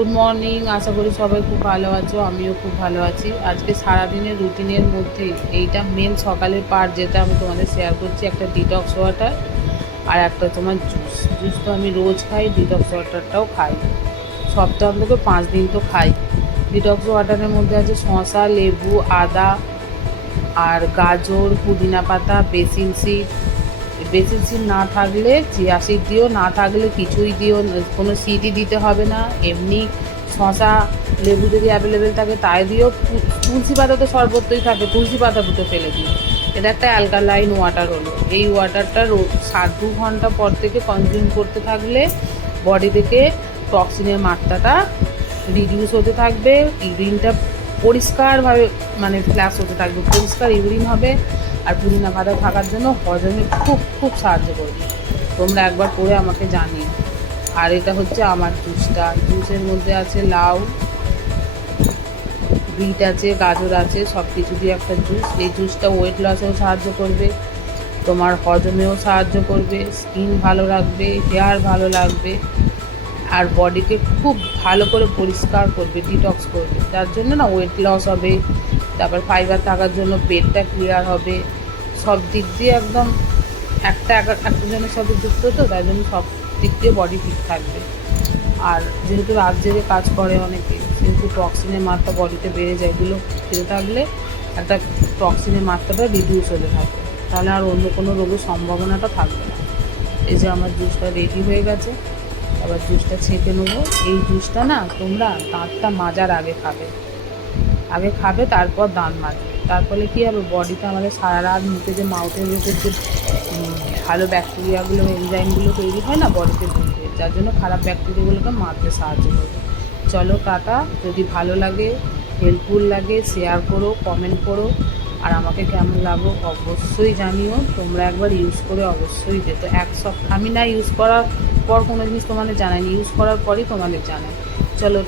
Good morning, আশা করি সবাই খুব ভালো আছো। আমিও খুব ভালো আছি। আজকে সারাদিনের রুটিনের মধ্যে এইটা মেন সকালের পার্ট, যেটা আমি তোমাদের শেয়ার করছি, একটা ডিটক্স ওয়াটার আর একটা তোমার জুস। জুস তো আমি রোজ খাই, ডিটক্স ওয়াটারটাও খাই, সপ্তাহ অন্তত 5 দিন তো খাই। ডিটক্স ওয়াটারের মধ্যে আছে শসা, লেবু, আদা আর গাজর, পুদিনা পাতা, বেসিল সিড। বেসিল সিড না থাকলে চিয়া সিড দিও, না থাকলে কিছুই দিও, কোনো সিডই দিতে হবে না। এমনি শসা, লেবু যদি অ্যাভেলেবেল থাকে তাই দিও। তুলসী পাতা তো সর্বত্রই থাকে, তুলসী পাতা দুটো ফেলে দিও। এটা একটা অ্যালকালাইন ওয়াটার হলো। এই ওয়াটারটা 2 ঘন্টা পর থেকে কনজিউম করতে থাকলে বডি থেকে টক্সিনের মাত্রাটা রিডিউস হতে থাকবে। ইউরিনটা পরিষ্কারভাবে মানে ফ্ল্যাশ হতে থাকবে, পরিষ্কার ইউরিন হবে। আর পুদিনা পাতা থাকার জন্য হজমে খুব খুব সাহায্য করবে। তোমরা একবার করে আমাকে জানিও। আর এটা হচ্ছে আমার জুসটা। জুসের মধ্যে আছে লাউ, বিট আছে, গাজর আছে, সব কিছু দিয়ে একটা জুস। এই জুসটা ওয়েট লসেও সাহায্য করবে, তোমার হজমেও সাহায্য করবে, স্কিন ভালো রাখবে, হেয়ার ভালো লাগবে, আর বডিকে খুব ভালো করে পরিষ্কার করবে, ডিটক্স করবে। যার জন্য না ওয়েট লস হবে, তারপর ফাইবার থাকার জন্য পেটটা ক্লিয়ার হবে, সব দিক দিয়ে একদম একজনের সাথে যুক্ত, তো তাই জন্য সব দিক দিয়ে বডি ঠিক থাকবে। আর যেহেতু রাত জেগে কাজ করে অনেকে, সেহেতু টক্সিনের মাত্রা বডিতে বেড়ে যায়। এগুলো খেতে থাকলে একটা টক্সিনের মাত্রাটা রিডিউস হতে থাকবে, তাহলে আর অন্য কোনো রোগের সম্ভাবনাটা থাকবে না। এই যে আমার জুসটা রেডি হয়ে গেছে, আবার জুসটা ছেঁকে নেবো। এই জুসটা না তোমরা দাঁতটা মাজার আগে খাবে, তারপর দাঁত মাজবে। তার ফলে কী হবে, বডিতে আমাদের সারা রাত মুখে যে মাউথের ভেতর যে ভালো ব্যাকটেরিয়াগুলো, এনজাইমগুলো তৈরি হয় না বডিতে ঢুকে, যার জন্য খারাপ ব্যাকটেরিয়াগুলোকে মারতে সাহায্য করবে। চলো টাটা। যদি ভালো লাগে, হেল্পফুল লাগে, শেয়ার করো, কমেন্ট করো। আর আমাকে কেমন লাগো অবশ্যই জানিও। তোমরা একবার ইউজ করে অবশ্যই যেত। এক সপ্তাহ আমি না ইউজ করার পর কোনো জিনিস তোমাদের জানাইনি, ইউজ করার পরই তোমাদের জানাই। চলো।